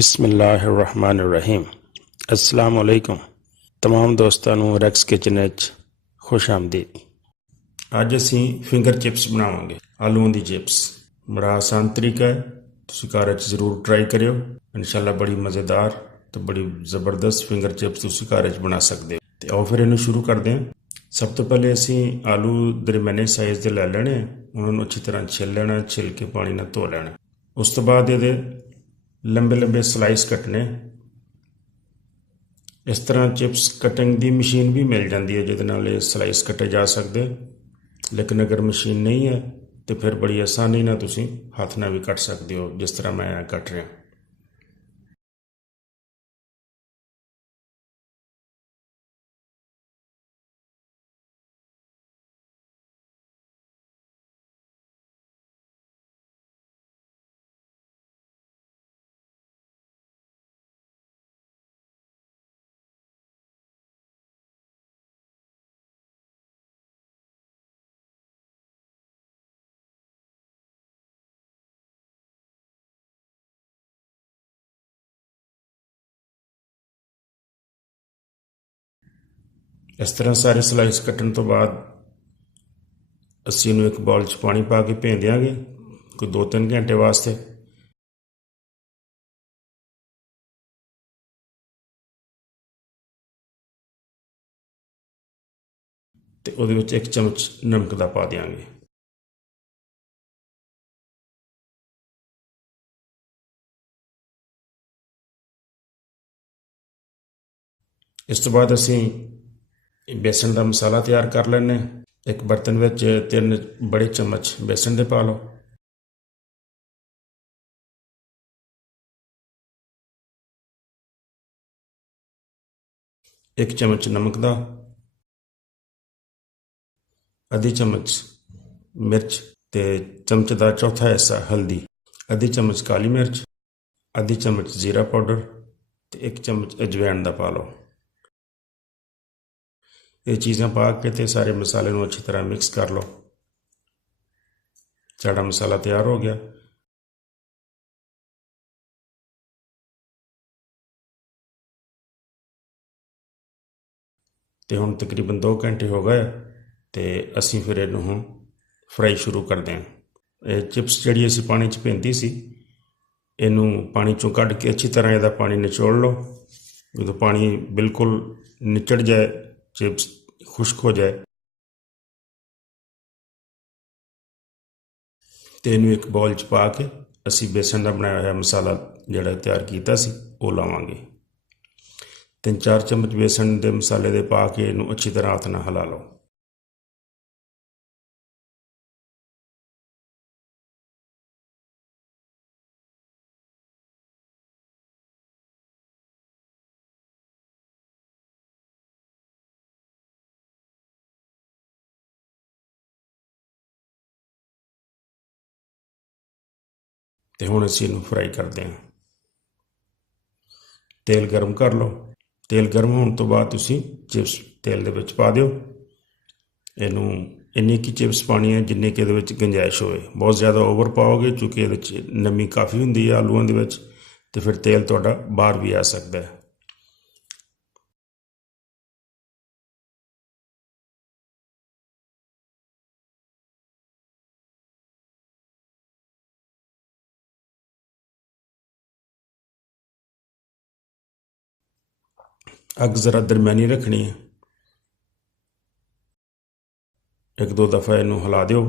बिस्मिल्लाहिर्रहमानिर्रहीम। अस्सलाम वालेकुम। तमाम दोस्तों ਨੂੰ ਰੈਕਸ ਕਿਚਨ ਵਿੱਚ खुश आमदीद। ਅੱਜ ਅਸੀਂ ਫਿੰਗਰ ਚਿਪਸ ਬਣਾਵਾਂਗੇ, ਆਲੂਆਂ ਦੀ ਚਿਪਸ। ਬੜਾ ਆਸਾਨ ਤਰੀਕਾ ਹੈ, ਤੁਸੀਂ ਘਰ ਵਿੱਚ ਜ਼ਰੂਰ ਟਰਾਈ ਕਰਿਓ। ਇਨਸ਼ਾਅੱਲਾ ਬੜੀ ਮਜ਼ੇਦਾਰ ਤੇ ਬੜੀ ਜ਼ਬਰਦਸਤ ਫਿੰਗਰ ਚਿਪਸ ਤੁਸੀਂ ਘਰ ਵਿੱਚ ਬਣਾ ਸਕਦੇ ਹੋ। ਤੇ ਆਓ ਫਿਰ ਇਹਨੂੰ ਸ਼ੁਰੂ ਕਰਦੇ ਹਾਂ। ਸਭ ਤੋਂ ਪਹਿਲੇ ਅਸੀਂ ਆਲੂ ਦਰਮਿਆਨੇ ਸਾਈਜ਼ ਦੇ ਲੈ ਲੈਣੇ, ਉਹਨਾਂ ਨੂੰ ਅੱਛੀ ਤਰ੍ਹਾਂ ਛਿੱਲ ਲੈਣਾ, ਛਿੱਲ ਕੇ ਪਾਣੀ ਨਾਲ ਧੋ ਲੈਣਾ। ਉਸ ਤੋਂ ਬਾਅਦ ਇਹਦੇ ਲੰਬੇ ਲੰਬੇ ਸਲਾਈਸ ਕੱਟਣੇ। ਇਸ ਤਰ੍ਹਾਂ ਚਿਪਸ ਕਟਿੰਗ ਦੀ ਮਸ਼ੀਨ ਵੀ ਮਿਲ ਜਾਂਦੀ ਹੈ ਜਿਹਦੇ ਨਾਲ ਇਹ ਸਲਾਈਸ ਕੱਟੇ ਜਾ ਸਕਦੇ, ਲੇਕਿਨ ਅਗਰ ਮਸ਼ੀਨ ਨਹੀਂ ਹੈ ਤਾਂ ਫਿਰ ਬੜੀ ਆਸਾਨੀ ਨਾਲ ਤੁਸੀਂ ਹੱਥ ਨਾਲ ਵੀ ਕੱਟ ਸਕਦੇ ਹੋ, ਜਿਸ ਤਰ੍ਹਾਂ ਮੈਂ ਕੱਟ ਰਿਹਾ। ਇਸ ਤਰ੍ਹਾਂ ਸਾਰੇ ਸਲਾਈਸ ਕੱਟਣ ਤੋਂ ਬਾਅਦ ਅਸੀਂ ਇਹਨੂੰ ਇੱਕ ਬਾਉਲ 'ਚ ਪਾਣੀ ਪਾ ਕੇ ਭੇਜ ਦਿਆਂਗੇ ਕੋਈ 2-3 ਘੰਟੇ ਵਾਸਤੇ। ਤੇ ਉਹਦੇ ਵਿੱਚ 1 ਚਮਚ ਨਮਕ ਦਾ ਪਾ ਦਿਆਂਗੇ। ਇਸ ਤੋਂ ਬਾਅਦ ਅਸੀਂ बेसन का मसाला तैयार कर लेने। एक बर्तन में 3 बड़े चम्मच बेसन दे पा लो। एक चम्मच नमक दा, आधी चम्मच मिर्च ते चमच का चौथा हिस्सा हल्दी, आधी चम्मच काली मिर्च, आधी चम्मच जीरा पाउडर ते 1 चम्मच अजवैन का पा लो। ये चीज़ां पा के ते सारे मसाले को अच्छी तरह मिक्स कर लो। साड़ा मसाला तैयार हो गया। तो हुण तकरीबन 2 घंटे हो गए तो असी फिर इनू हुण फ्राई शुरू करते हैं। ये चिप्स जिहड़ी असी पानी च भेंदी सी, इनू पानी चों कढ़ के अच्छी तरह इहदा पानी निचोड़ लो। जो पानी बिल्कुल निचड़ जाए, चिप्स खुश्क हो जाए तो इनू एक बाउल च पा के असी बेसन का बनाया हुआ मसाला जिहड़ा तैयार किया सी वो लावांगे। 3-4 चम्मच बेसन के मसाले दे पा के इनू अच्छी तरह हाथ नाल हिला लो। तो हुण असीं इनू फ्राई करते हैं। तेल गर्म कर लो। तेल गर्म होने तो बाद तुसीं चिप्स तेल दे विच पा दिओ। इनू इन्नी की चिप्स पानी है जिन्नी कि इहदे विच गुंजाइश होए। बहुत ज़्यादा ओवर पाओगे क्योंकि इहदे च नमी काफ़ी हुंदी है आलूआं दे विच, ते फिर तेल तुहाडा बाहर भी आ सकदा है। अग ज़रा दरम्यानी रखनी है। 1-2 दफ़ा इनू हिला दिओ।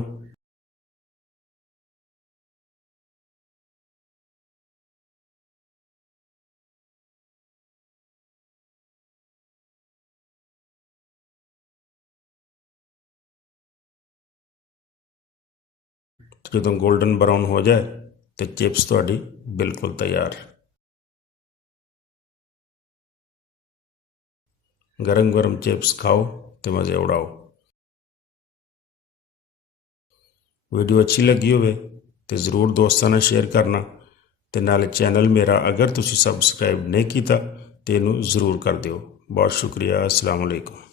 जदों गोल्डन ब्राउन हो जाए तो चिप्स तुहाडी बिल्कुल तैयार। गरम गरम चिप्स खाओ तो मज़े उड़ाओ। वीडियो अच्छी लगी होवे तो ज़रूर दोस्तों ने शेयर करना, तो नाले चैनल मेरा अगर तुसी सबसक्राइब नहीं किया तो इनू ज़रूर कर दिओ। बहुत शुक्रिया। अस्सलाम वालेकुम।